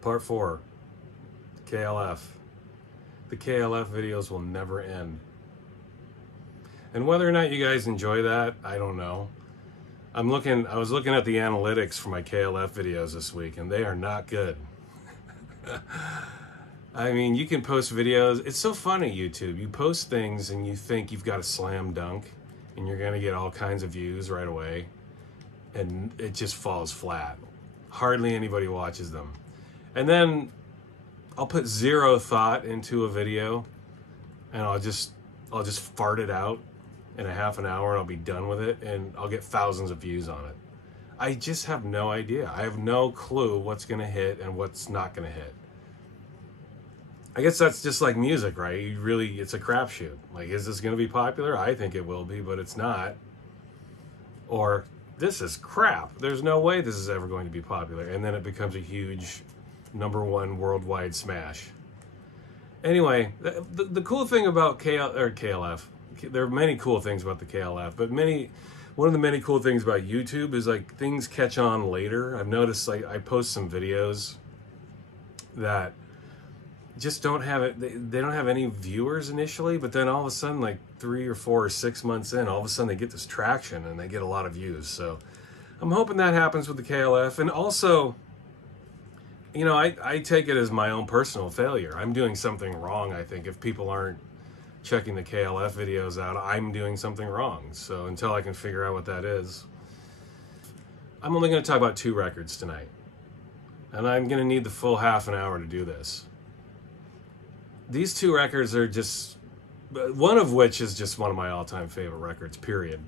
Part 4, KLF. The KLF videos will never end. And whether or not you guys enjoy that, I don't know. I was looking at the analytics for my KLF videos this week, and they are not good. I mean, you can post videos. It's so funny, YouTube. You post things and you think you've got a slam dunk and you're going to get all kinds of views right away. And it just falls flat. Hardly anybody watches them. And then I'll put zero thought into a video and I'll just fart it out in a half an hour and I'll be done with it and I'll get thousands of views on it. I just have no idea. I have no clue what's going to hit and what's not going to hit. I guess that's just like music, right? It's a crapshoot. Like, is this going to be popular? I think it will be, but it's not. Or, this is crap. There's no way this is ever going to be popular. And then it becomes a huge #1 worldwide smash. Anyway, the cool thing about KLF, there are many cool things about the KLF, but one of the many cool things about YouTube is like things catch on later. I've noticed like I post some videos that just don't have it. They don't have any viewers initially, but then all of a sudden, like 3 or 4 or 6 months in, all of a sudden they get this traction and they get a lot of views. So I'm hoping that happens with the KLF. And also, you know, I take it as my own personal failure. I'm doing something wrong, I think. If people aren't checking the KLF videos out, I'm doing something wrong. So until I can figure out what that is, I'm only going to talk about 2 records tonight. And I'm going to need the full half an hour to do this. These 2 records are just, one of which is just one of my all-time favorite records, period.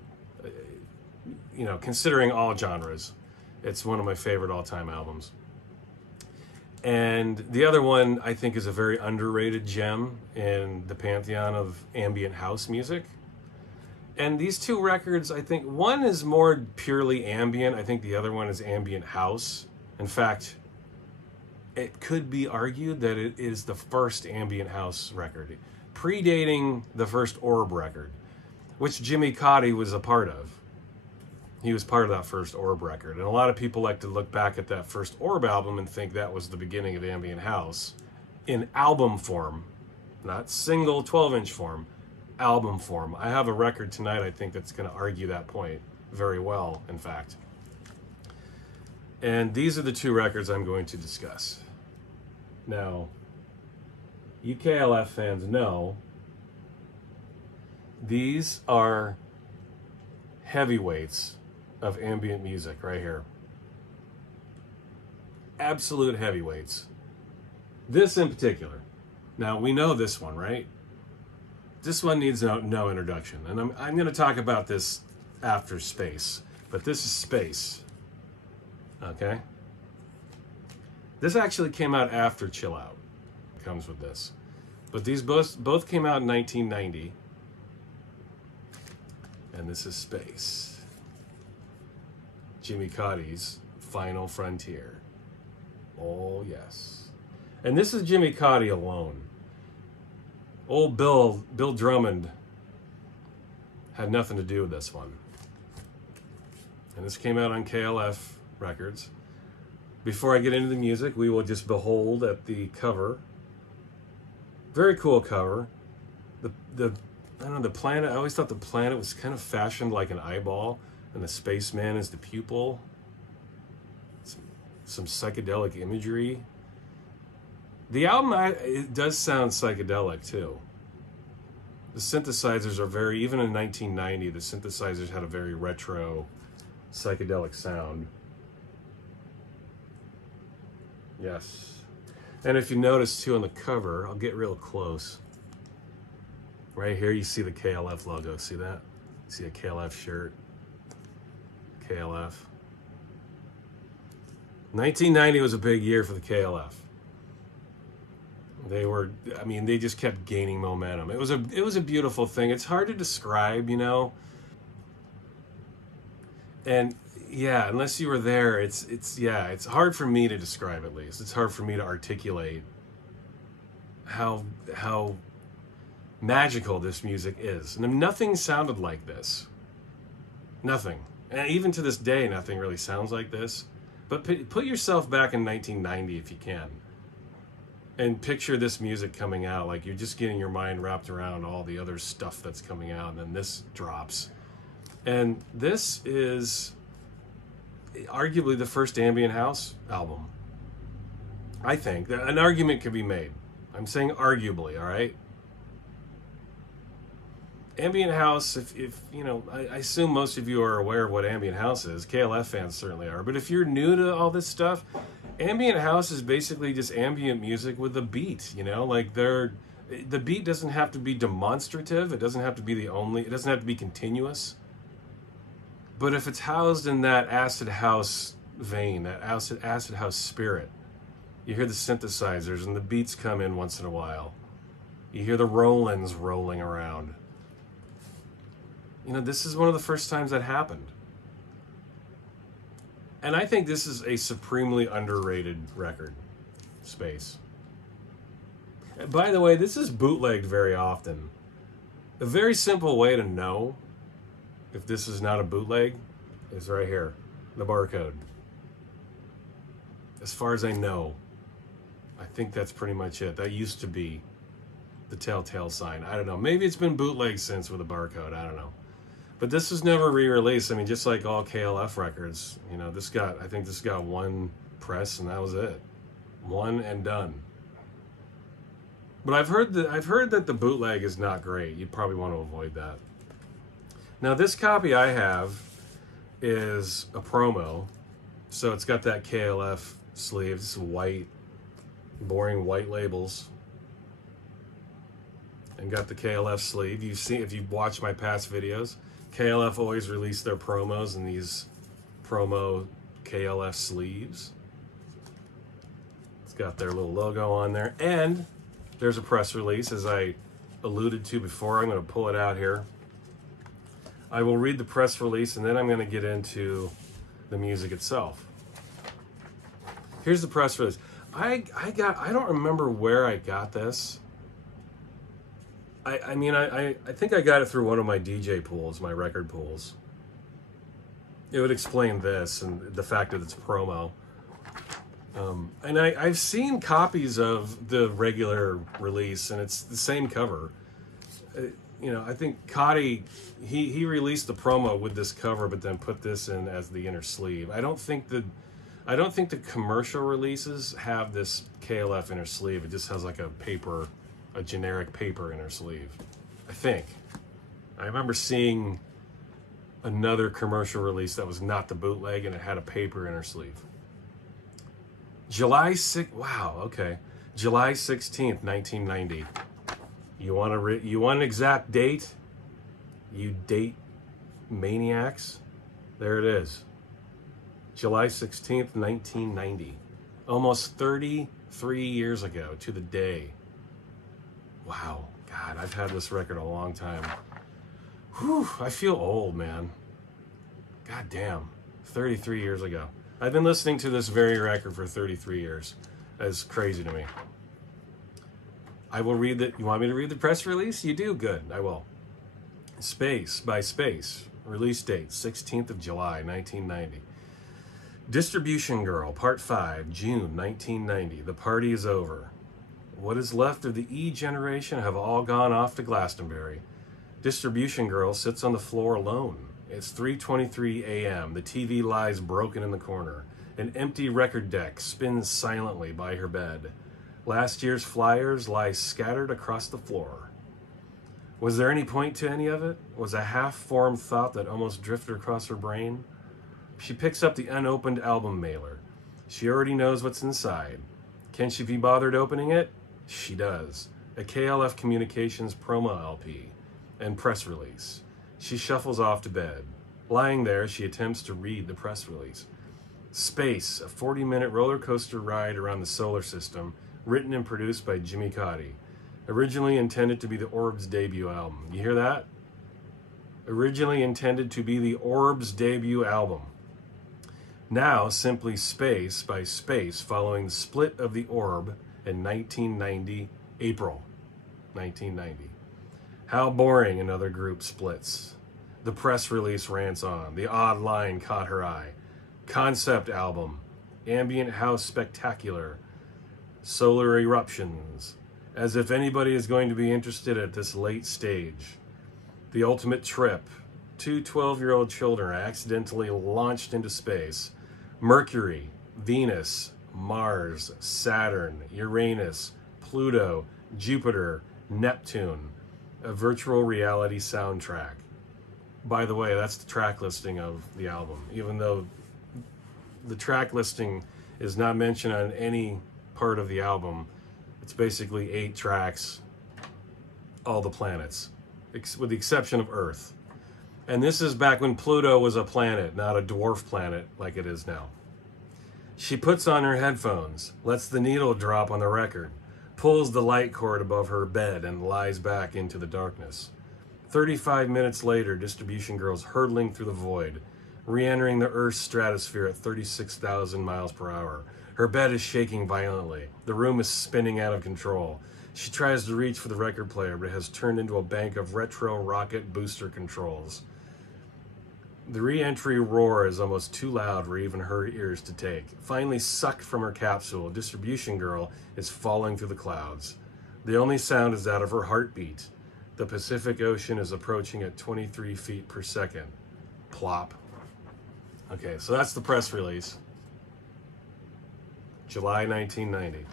You know, considering all genres, it's one of my favorite all-time albums. And the other one, I think, is a very underrated gem in the pantheon of ambient house music. And these 2 records, I think, one is more purely ambient. I think the other one is ambient house. In fact, it could be argued that it is the first ambient house record, predating the first Orb record, which Jimmy Cauty was a part of. He was part of that first Orb record. And a lot of people like to look back at that first Orb album and think that was the beginning of ambient house in album form, not single 12-inch form, album form. I have a record tonight, I think, that's going to argue that point very well, in fact. And these are the 2 records I'm going to discuss. Now, you KLF fans know these are heavyweights of ambient music right here. Absolute heavyweights. This in particular. Now, we know this one, right? This one needs no introduction. And I'm going to talk about this after Space. But this is Space. Okay? This actually came out after Chill Out. It comes with this. But these both came out in 1990. And this is Space. Jimmy Cauty's Final Frontier. Oh, yes. And this is Jimmy Cauty alone. Old Bill Drummond had nothing to do with this one. And this came out on KLF Records. Before I get into the music, we will just behold at the cover. Very cool cover. I don't know, the planet, I always thought the planet was kind of fashioned like an eyeball, and the spaceman is the pupil. Some psychedelic imagery. The album, it does sound psychedelic too. The synthesizers are very, even in 1990, the synthesizers had a very retro psychedelic sound. Yes. And if you notice too on the cover, I'll get real close. Right here you see the KLF logo. See that? See a KLF shirt. KLF. 1990 was a big year for the KLF. They just kept gaining momentum. It was a beautiful thing. It's hard to describe, you know. And yeah, unless you were there, it's hard for me to describe, at least. It's hard for me to articulate how magical this music is. And nothing sounded like this. Nothing. And even to this day, nothing really sounds like this. But put yourself back in 1990 if you can. And picture this music coming out, like you're just getting your mind wrapped around all the other stuff that's coming out, and then this drops. And this is arguably the first ambient house album. I think that an argument could be made. I'm saying arguably, all right? Ambient house, if you know, I assume most of you are aware of what ambient house is. KLF fans certainly are. But if you're new to all this stuff, ambient house is basically just ambient music with a beat, you know? Like the beat doesn't have to be demonstrative. It doesn't have to be it doesn't have to be continuous. But if it's housed in that acid house vein, that acid house spirit, you hear the synthesizers and the beats come in once in a while. You hear the Rolands rolling around. You know, this is one of the first times that happened. And I think this is a supremely underrated record, Space. By the way, this is bootlegged very often. A very simple way to know if this is not a bootleg is right here, the barcode. As far as I know, I think that's pretty much it. That used to be the telltale sign. I don't know. Maybe it's been bootlegged since with a barcode. I don't know. But this was never re-released. I mean, just like all KLF records, you know, I think this got one press and that was it. One and done. But I've heard that the bootleg is not great. You'd probably want to avoid that. Now, this copy I have is a promo. So it's got that KLF sleeve. It's white, boring white labels. And got the KLF sleeve. You've seen, if you've watched my past videos, KLF always release their promos in these promo KLF sleeves. It's got their little logo on there. And there's a press release, as I alluded to before. I'm going to pull it out here. I will read the press release, and then I'm going to get into the music itself. Here's the press release. I don't remember where I got this. I mean, I think I got it through one of my DJ pools, my record pools. It would explain this and the fact that it's promo. And I've seen copies of the regular release, and it's the same cover. You know, I think Cauty, he released the promo with this cover, but then put this in as the inner sleeve. I don't think the commercial releases have this KLF inner sleeve. It just has like a generic paper inner sleeve, I think. I remember seeing another commercial release that was not the bootleg, and it had a paper inner sleeve. July 6th, wow, okay. July 16th, 1990. You want an exact date? You date maniacs? There it is. July 16th, 1990. Almost 33 years ago to the day. Wow, God, I've had this record a long time. Whew, I feel old, man. God damn, 33 years ago. I've been listening to this very record for 33 years. That's crazy to me. I will read the, you want me to read the press release? You do? Good, I will. Space by Space, release date, 16th of July, 1990. Distribution Girl, Part 5, June 1990. The party is over. What is left of the E generation have all gone off to Glastonbury. Distribution Girl sits on the floor alone. It's 3:23 a.m. The TV lies broken in the corner. An empty record deck spins silently by her bed. Last year's flyers lie scattered across the floor. Was there any point to any of it? Was a half-formed thought that almost drifted across her brain? She picks up the unopened album mailer. She already knows what's inside. Can she be bothered opening it? She does. A KLF Communications promo LP and press release. She shuffles off to bed. Lying there, she attempts to read the press release. Space, a 40-minute roller coaster ride around the solar system, written and produced by Jimmy Cauty. Originally intended to be the Orb's debut album. You hear that? Originally intended to be the Orb's debut album. Now simply Space by Space, following the split of the Orb in 1990, April 1990. How boring, another group splits. The press release rants on. The odd line caught her eye. Concept album. Ambient house spectacular. solar eruptions, as if anybody is going to be interested at this late stage. The ultimate trip. 2 12-year-old children are accidentally launched into space. Mercury, Venus, Mars, Saturn, Uranus, Pluto, Jupiter, Neptune. A virtual reality soundtrack. By the way, that's the track listing of the album, even though the track listing is not mentioned on any part of the album. It's basically 8 tracks, all the planets, with the exception of Earth. And this is back when Pluto was a planet, not a dwarf planet like it is now. She puts on her headphones, lets the needle drop on the record, pulls the light cord above her bed, and lies back into the darkness. 35 minutes later, Distribution Girl's hurtling through the void, re-entering the Earth's stratosphere at 36,000 miles per hour. Her bed is shaking violently. The room is spinning out of control. She tries to reach for the record player, but it has turned into a bank of retro rocket booster controls. The re-entry roar is almost too loud for even her ears to take. Finally sucked from her capsule, Distribution Girl is falling through the clouds. The only sound is that of her heartbeat. The Pacific Ocean is approaching at 23 feet per second. Plop. Okay, so that's the press release. July 1990.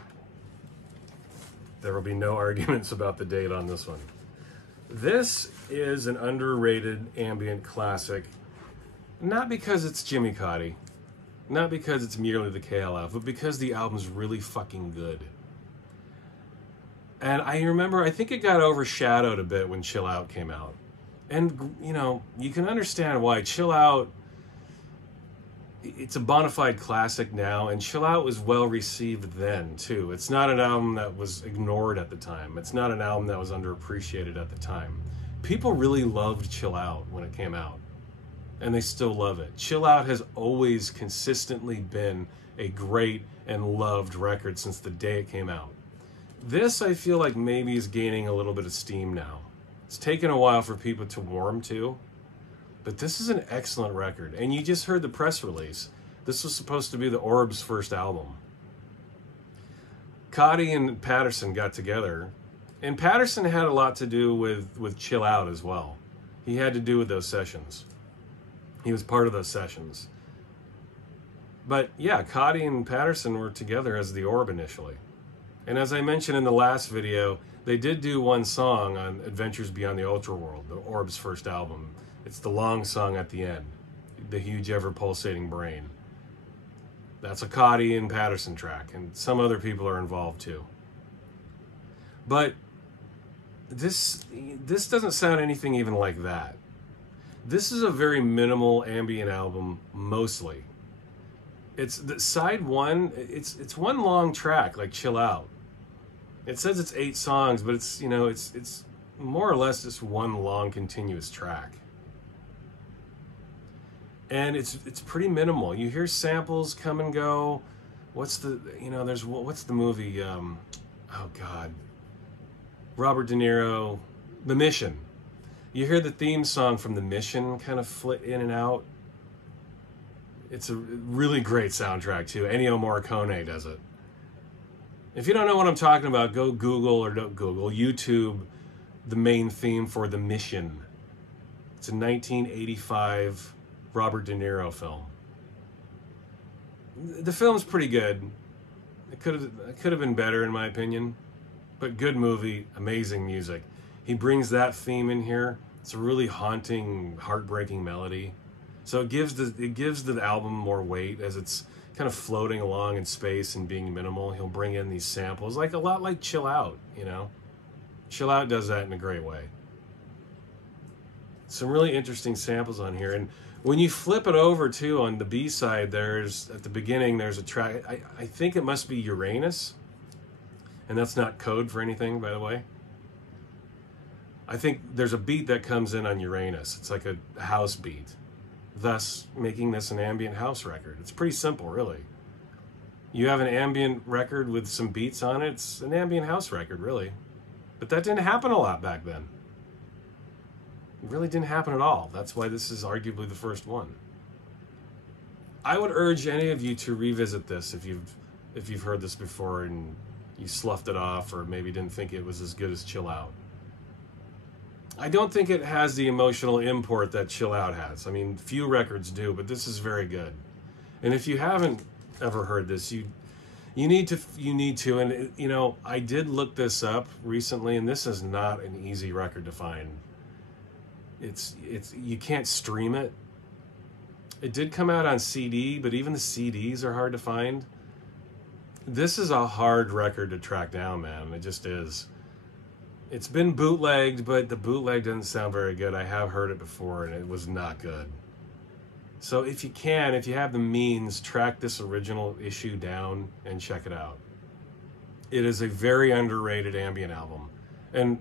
There will be no arguments about the date on this one. This is an underrated ambient classic. Not because it's Jimmy Cauty, not because it's merely the KLF, but because the album's really fucking good. And I remember, I think it got overshadowed a bit when Chill Out came out. And, you know, you can understand why. Chill Out, it's a bona fide classic now, and Chill Out was well received then, too. It's not an album that was ignored at the time. It's not an album that was underappreciated at the time. People really loved Chill Out when it came out. And they still love it. Chill Out has always consistently been a great and loved record since the day it came out. This, I feel like, maybe is gaining a little bit of steam now. It's taken a while for people to warm to, but this is an excellent record. And you just heard the press release. This was supposed to be the Orb's first album. Cauty and Patterson got together, and Patterson had a lot to do with Chill Out as well. He had to do with those sessions. He was part of those sessions. But yeah, Cauty and Patterson were together as the Orb initially. And as I mentioned in the last video, they did do one song on Adventures Beyond the Ultra World, the Orb's first album. It's the long song at the end, The Huge Ever Pulsating Brain. That's a Cauty and Patterson track, and some other people are involved too. But this doesn't sound anything even like that. This is a very minimal ambient album, mostly. It's the side one, it's one long track, like Chill Out. It says it's 8 songs, but it's, you know, it's more or less just one long continuous track. And it's pretty minimal. You hear samples come and go. What's the, you know, what's the movie, oh God, Robert De Niro, The Mission. You hear the theme song from The Mission kind of flit in and out. It's a really great soundtrack too. Ennio Morricone does it. If you don't know what I'm talking about, go Google, or don't Google, YouTube the main theme for The Mission. It's a 1985 Robert De Niro film. The film's pretty good. It could have been better in my opinion, but good movie, amazing music. He brings that theme in here. It's a really haunting, heartbreaking melody. So it gives the album more weight as it's kind of floating along in space and being minimal. He'll bring in these samples, like a lot like Chill Out, you know. Chill Out does that in a great way. Some really interesting samples on here, and when you flip it over too on the B side, at the beginning there's a track. I think it must be Uranus, and that's not code for anything, by the way. I think there's a beat that comes in on Uranus. It's like a house beat, thus making this an ambient house record. It's pretty simple, really. You have an ambient record with some beats on it, it's an ambient house record, really. But that didn't happen a lot back then. It really didn't happen at all. That's why this is arguably the first one. I would urge any of you to revisit this if you've heard this before and You sloughed it off, or maybe didn't think it was as good as Chill Out. I don't think it has the emotional import that Chill Out has. I mean, few records do, but this is very good. And if you haven't ever heard this, you need to. And you know, I did look this up recently, and this is not an easy record to find. It's you can't stream it. It did come out on CD, but even the CDs are hard to find. This is a hard record to track down, man. It just is. It's been bootlegged, but the bootleg doesn't sound very good. I have heard it before, and it was not good. So if you have the means, track this original issue down and check it out. It is a very underrated ambient album. And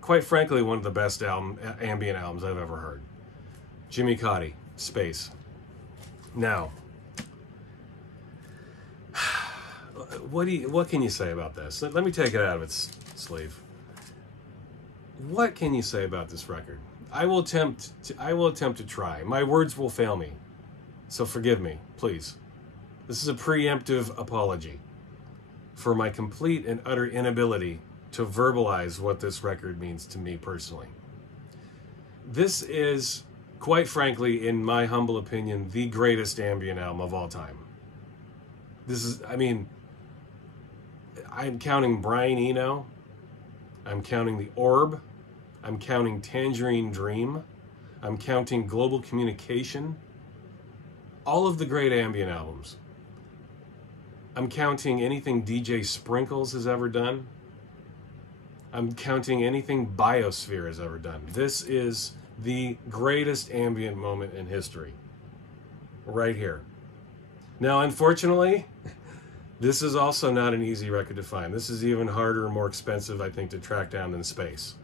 quite frankly, one of the best ambient albums I've ever heard. Jimmy Cauty, Space. Now, what can you say about this? Let me take it out of its sleeve. What can you say about this record? I will attempt to try. My words will fail me, so forgive me, please. This is a preemptive apology for my complete and utter inability to verbalize what this record means to me personally. This is, quite frankly, in my humble opinion, the greatest ambient album of all time. This is, I mean, I'm counting Brian Eno, I'm counting the Orb, I'm counting Tangerine Dream, I'm counting Global Communication, all of the great ambient albums. I'm counting anything DJ Sprinkles has ever done. I'm counting anything Biosphere has ever done. This is the greatest ambient moment in history. Right here. Now, unfortunately, this is also not an easy record to find. This is even harder and more expensive, I think, to track down than Space.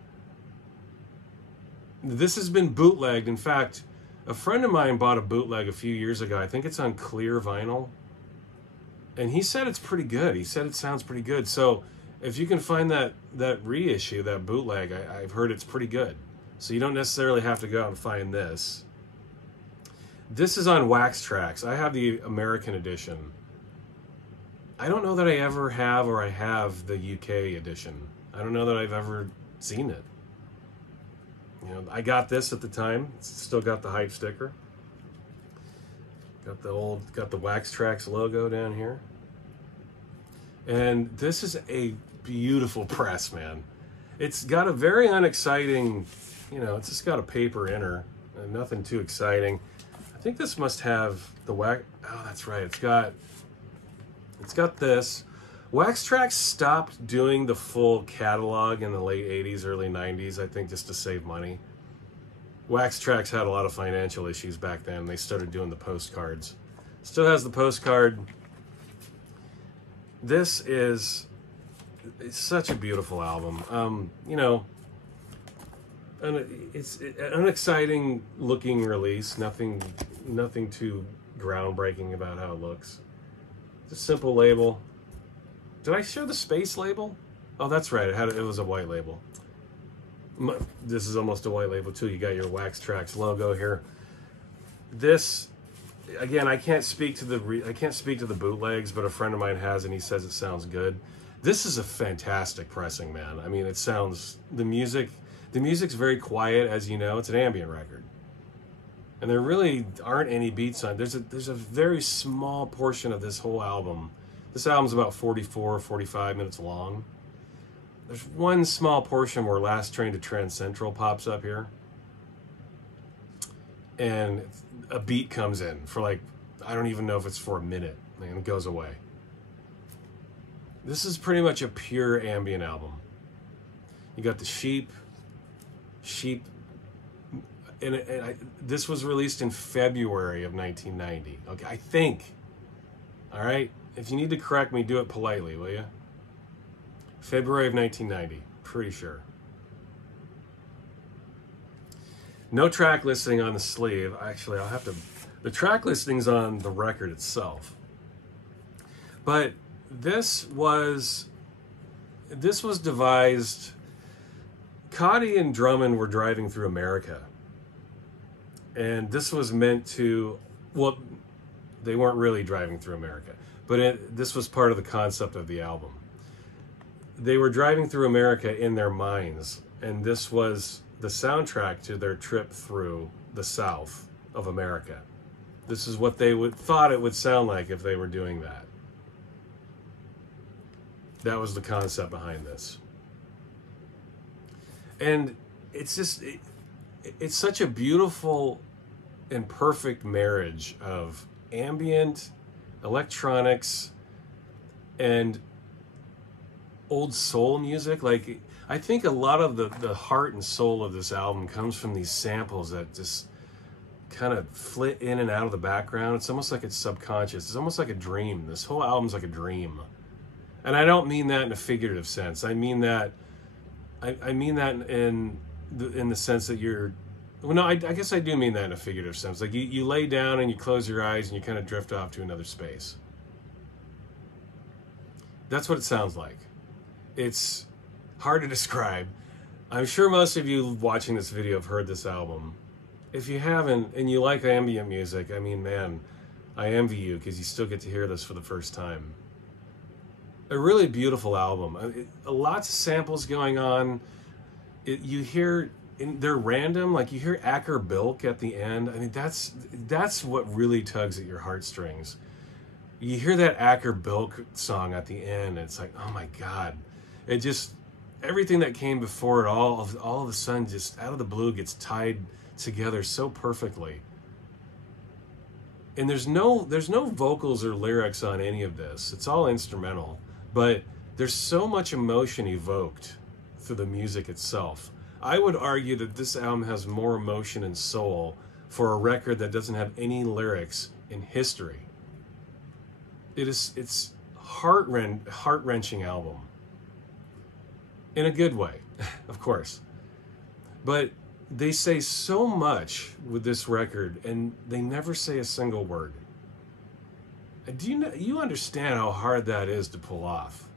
This has been bootlegged. In fact, a friend of mine bought a bootleg a few years ago. I think it's on clear vinyl. And he said it's pretty good. He said it sounds pretty good. So if you can find that reissue, that bootleg, I've heard it's pretty good. So you don't necessarily have to go out and find this. This is on Wax Trax. I have the American edition. I don't know that I ever have, or I have the UK edition. I don't know that I've ever seen it. You know, I got this at the time. It's still got the hype sticker. Got the Wax Trax logo down here. And this is a beautiful press, man. It's got a very unexciting, you know, it's just got a paper inner, and nothing too exciting. I think this must have the wax. Oh, that's right. It's got this. Wax Trax stopped doing the full catalog in the late 80s, early 90s, I think, just to save money. Wax Trax had a lot of financial issues back then. They started doing the postcards. Still has the postcard. It's such a beautiful album. You know, it's an unexciting looking release. Nothing too groundbreaking about how it looks. It's a simple label. Did I show the Space label? Oh, that's right. It was a white label. This is almost a white label too. You got your Wax Trax logo here. This, again, I can't speak to the bootlegs, but a friend of mine has, and he says it sounds good. This is a fantastic pressing, man. I mean, it sounds, the music's very quiet, as you know. It's an ambient record, and there really aren't any beats on. There's a very small portion of this whole album. This album's about 44, 45 minutes long. There's one small portion where Last Train to Trans Central pops up here, and a beat comes in for like, I don't even know if it's for a minute, and it goes away. This is pretty much a pure ambient album. You got the sheep, and this was released in February of 1990. Okay, I think. All right, if you need to correct me, do it politely, will you? February of 1990, pretty sure. No track listing on the sleeve. Actually, I'll have to. The track listing's on the record itself. But this was devised. Cauty and Drummond were driving through America, and this was meant to. Well, they weren't really driving through America, but this was part of the concept of the album. they were driving through America in their minds, and this was the soundtrack to their trip through the South of America. This is what they thought it would sound like if they were doing that. That was the concept behind this. And it's just, it's such a beautiful and perfect marriage of ambient, electronics, and old soul music. Like, I think a lot of the heart and soul of this album comes from these samples that just kind of flit in and out of the background. It's almost like it's subconscious. It's almost like a dream. This whole album's like a dream. And I don't mean that in a figurative sense. I mean that I mean that in the sense that you're, well, no, I guess I do mean that in a figurative sense. Like you lay down and you close your eyes and you kind of drift off to another space. That's what it sounds like. It's hard to describe. I'm sure most of you watching this video have heard this album. If you haven't and you like ambient music, I mean, man, I envy you because you still get to hear this for the first time. A really beautiful album. Lots of samples going on. You hear, they're random. Like you hear Acker Bilk at the end. I mean, that's what really tugs at your heartstrings. You hear that Acker Bilk song at the end. It's like, oh my God! It just, everything that came before it, all of a sudden, just out of the blue, gets tied together so perfectly. And there's no vocals or lyrics on any of this. It's all instrumental. But there's so much emotion evoked through the music itself. I would argue that this album has more emotion and soul for a record that doesn't have any lyrics in history. It's heart-wrenching album. In a good way, of course. But they say so much with this record, and they never say a single word. Do you understand how hard that is to pull off?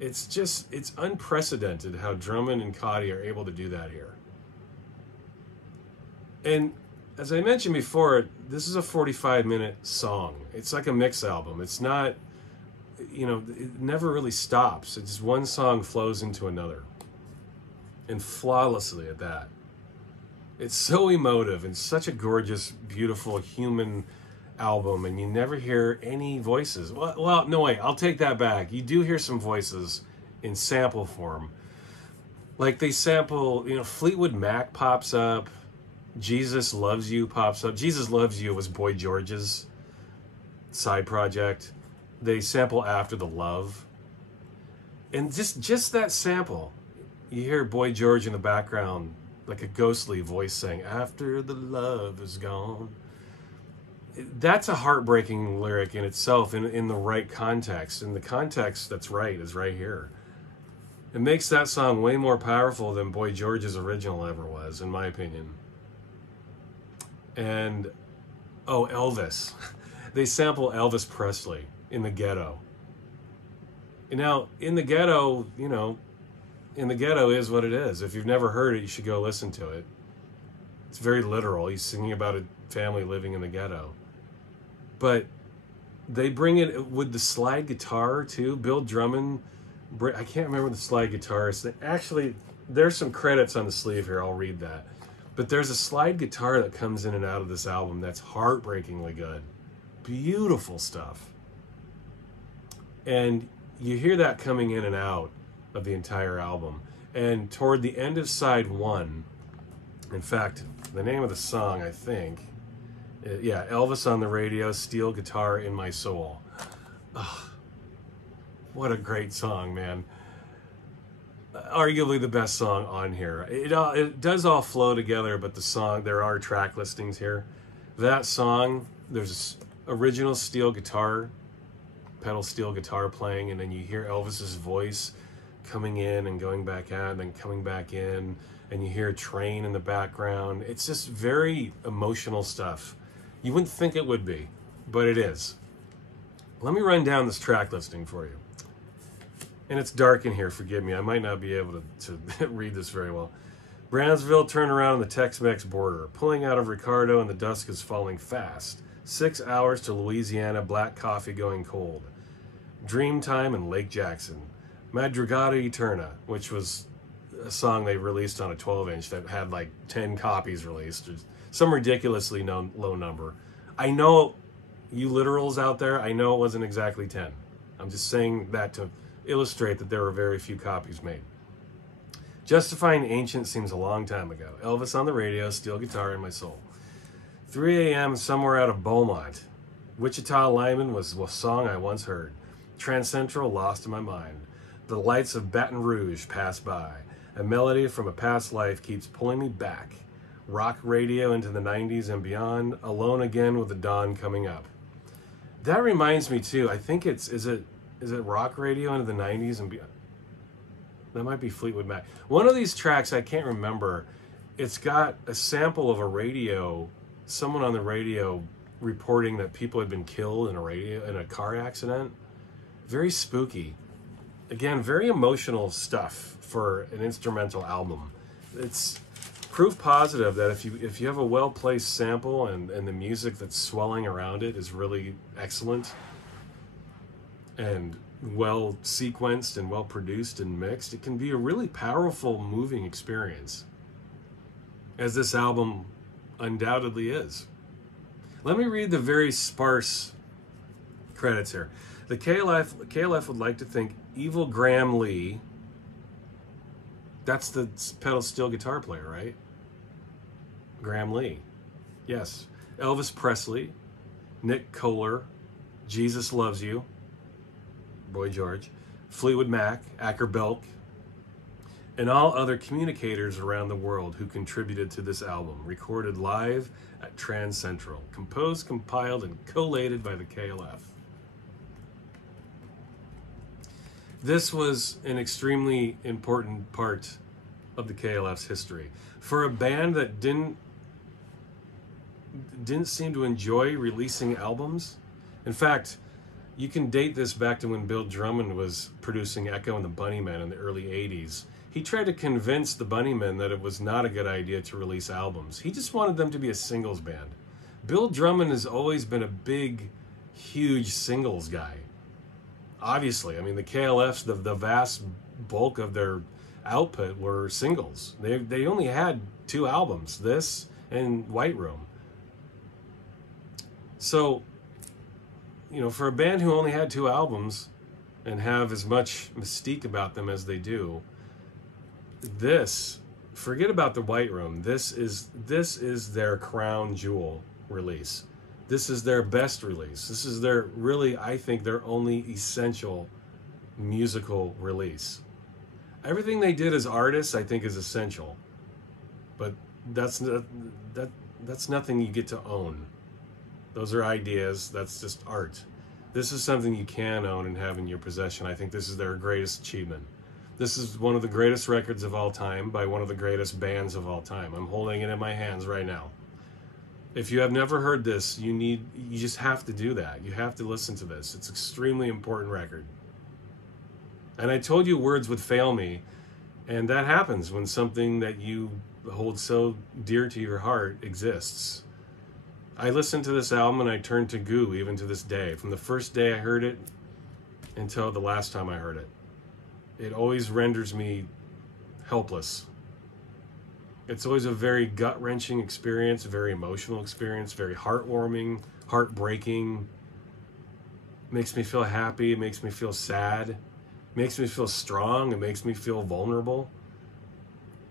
It's unprecedented how Drummond and Cauty are able to do that here. And as I mentioned before, this is a 45-minute song. It's like a mix album. It's not, it never really stops. It's just one song flows into another. And flawlessly at that. It's so emotive and such a gorgeous, beautiful, human album, and you never hear any voices. Well, no, wait, I'll take that back. You do hear some voices in sample form. Like they sample, Fleetwood Mac pops up, Jesus Loves You pops up. Jesus Loves You was Boy George's side project. They sample After the Love. And just that sample, you hear Boy George in the background, like a ghostly voice saying, "After the love is gone." That's a heartbreaking lyric in itself, in the right context. And the context that's right is right here. It makes that song way more powerful than Boy George's original ever was, in my opinion. And, oh, Elvis. They sample Elvis Presley in the Ghetto. And now, in the Ghetto, in the Ghetto is what it is. If you've never heard it, you should go listen to it. It's very literal. He's singing about a family living in the ghetto. But they bring it with the slide guitar, too. Bill Drummond, I can't remember the slide guitarist. Actually, there's some credits on the sleeve here. I'll read that. But there's a slide guitar that comes in and out of this album that's heartbreakingly good. Beautiful stuff. And you hear that coming in and out of the entire album. And toward the end of side one, in fact, the name of the song, I think, Elvis on the Radio, Steel Guitar in My Soul. Oh, what a great song, man. Arguably the best song on here. It does all flow together, but the song, there are track listings here. That song, there's original steel guitar, pedal steel guitar playing, and then you hear Elvis's voice coming in and going back out, and then coming back in, and you hear a train in the background. It's just very emotional stuff. You wouldn't think it would be, but it is. Let me run down this track listing for you. And it's dark in here, forgive me. I might not be able to read this very well. Brownsville, turn around on the Tex-Mex border. Pulling out of Ricardo and the dusk is falling fast. 6 hours to Louisiana, black coffee going cold. Dreamtime and Lake Jackson. Madrugada Eterna, which was a song they released on a 12-inch that had like 10 copies released, or some ridiculously low number. I know you literals out there, I know it wasn't exactly 10. I'm just saying that to illustrate that there were very few copies made. Justifying Ancient seems a long time ago. Elvis on the radio, steel guitar in my soul. 3 a.m. somewhere out of Beaumont. Wichita Lineman was a song I once heard. Transcentral, lost in my mind. The lights of Baton Rouge pass by. A melody from a past life keeps pulling me back. Rock radio into the 90s and beyond. Alone again with the dawn coming up. That reminds me too, I think is it rock radio into the 90s and beyond? That might be Fleetwood Mac. One of these tracks, I can't remember, it's got a sample of a radio, someone on the radio reporting that people had been killed in a car accident. Very spooky. Again, very emotional stuff for an instrumental album. It's proof positive that if you have a well-placed sample and the music that's swelling around it is really excellent and well sequenced and well produced and mixed, it can be a really powerful, moving experience, as this album undoubtedly is. Let me read the very sparse credits here. The KLF would like to thank Evil Graham Lee. That's the pedal steel guitar player, right? Graham Lee. Yes. Elvis Presley, Nick Kohler, Jesus Loves You, Boy George, Fleetwood Mac, Acker Belk, and all other communicators around the world who contributed to this album, recorded live at Trans Central, composed, compiled, and collated by the KLF. This was an extremely important part of the KLF's history. For a band that didn't seem to enjoy releasing albums, in fact, you can date this back to when Bill Drummond was producing Echo and the Bunnymen in the early 80s. He tried to convince the Bunnymen that it was not a good idea to release albums. He just wanted them to be a singles band. Bill Drummond has always been a big, huge singles guy. Obviously, I mean, the KLFs, the vast bulk of their output were singles. They only had 2 albums, this and White Room. So, you know, for a band who only had 2 albums and have as much mystique about them as they do, forget about the White Room. This is their crown jewel release. This is their best release. This is their, really, I think, their only essential musical release. Everything they did as artists, I think, is essential. But that's nothing you get to own. Those are ideas. That's just art. This is something you can own and have in your possession. I think this is their greatest achievement. This is one of the greatest records of all time by one of the greatest bands of all time. I'm holding it in my hands right now. If you have never heard this, you just have to do that. You have to listen to this. It's an extremely important record. And I told you words would fail me, and that happens when something that you hold so dear to your heart exists. I listened to this album and I turned to goo even to this day. From the first day I heard it until the last time I heard it. It always renders me helpless. It's always a very gut-wrenching experience, a very emotional experience, very heartwarming, heartbreaking. Makes me feel happy, it makes me feel sad, makes me feel strong, it makes me feel vulnerable.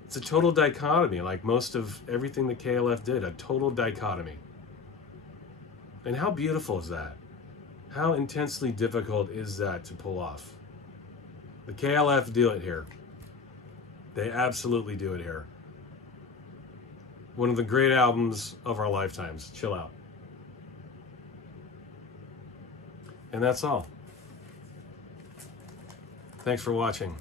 It's a total dichotomy, like most of everything the KLF did, a total dichotomy. And how beautiful is that? How intensely difficult is that to pull off? The KLF do it here. They absolutely do it here. One of the great albums of our lifetimes. Chill out. And that's all. Thanks for watching.